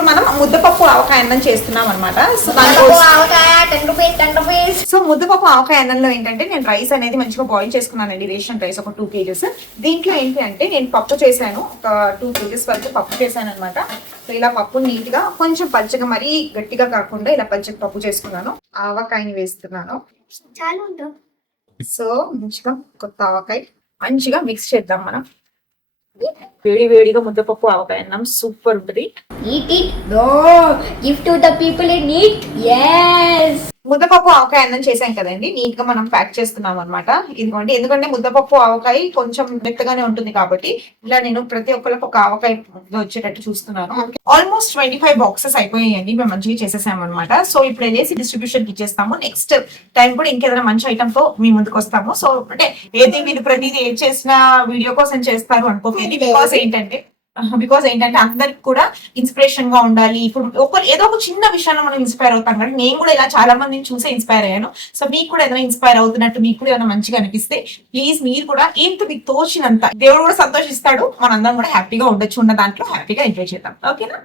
ఇప్పుడు మనం ముద్దపప్పు ఆవకాయ అన్నం చేస్తున్నాం అనమాట. సో ముద్దపప్పు ఆవకాయ అన్నంలో ఏంటంటే నేను రైస్ అనేది మంచిగా బాయిల్ చేసుకున్నానండి, రేషన్ రైస్ ఒక 2 kgs. దీంట్లో ఏంటి అంటే నేను పప్పు చేశాను, ఒక 2 kgs వరకు పప్పు చేశాను అనమాట. సో ఇలా పప్పు నీట్ గా కొంచెం పల్చగా, మరీ గట్టిగా కాకుండా ఇలా పల్చగా పప్పు చేసుకున్నాను. ఆవకాయని వేస్తున్నాను. సో మంచిగా కొత్త ఆవకాయ మంచిగా మిక్స్ చేద్దాం మనం. వేడి వేడిగా ముద్దపప్పు ఆవకాయ అన్నం సూపర్ ఉంటుంది. Eat it, no. Give to the people in need. Yes. ముద్దపప్పు ఆవకాయ అన్నం చేసాం కదండి, నీట్ గా మనం ప్యాక్ చేస్తున్నాం అనమాట. ఇదిగోండి, ఎందుకంటే ముద్దపప్పు ఆవకాయ కొంచెం మెత్తగానే ఉంటుంది కాబట్టి ఇలా నేను ప్రతి ఒక్కరికి ఒక ఆవకాయ వచ్చేటట్టు చూస్తున్నాను. ఆల్మోస్ట్ 25 బాక్సెస్ అయిపోయాయండి, మేము మంచిగా చేసేసాం అనమాట. సో ఇప్పుడు వెళ్ళేసి డిస్ట్రిబ్యూషన్ కి ఇచ్చేస్తాము. నెక్స్ట్ టైం కూడా ఇంకేదైనా మంచి ఐటమ్ తో మీ ముందుకు వస్తాము. సో అంటే ఏది మీరు ప్రతిదీ ఏది చేసిన వీడియో కోసం చేస్తారు అనుకోకండి. బికాస్ ఏంటంటే అందరికి కూడా ఇన్స్పిరేషన్ గా ఉండాలి. ఇప్పుడు ఏదో ఒక చిన్న విషయంలో మనం ఇన్స్పైర్ అవుతాం కానీ నేను కూడా ఇలా చాలా మందిని చూసే ఇన్స్పైర్ అయ్యాను. సో మీకు కూడా ఏదైనా ఇన్స్పైర్ అవుతున్నట్టు, మీకు కూడా ఏదైనా మంచిగా అనిపిస్తే ప్లీజ్ మీరు కూడా ఏంటో మీకు తోచినంత, దేవుడు కూడా సంతోషిస్తాడు, మనందరం కూడా హ్యాపీగా ఉండొచ్చు, ఉన్న దాంట్లో హ్యాపీగా ఎంజాయ్ చేద్దాం. ఓకేనా?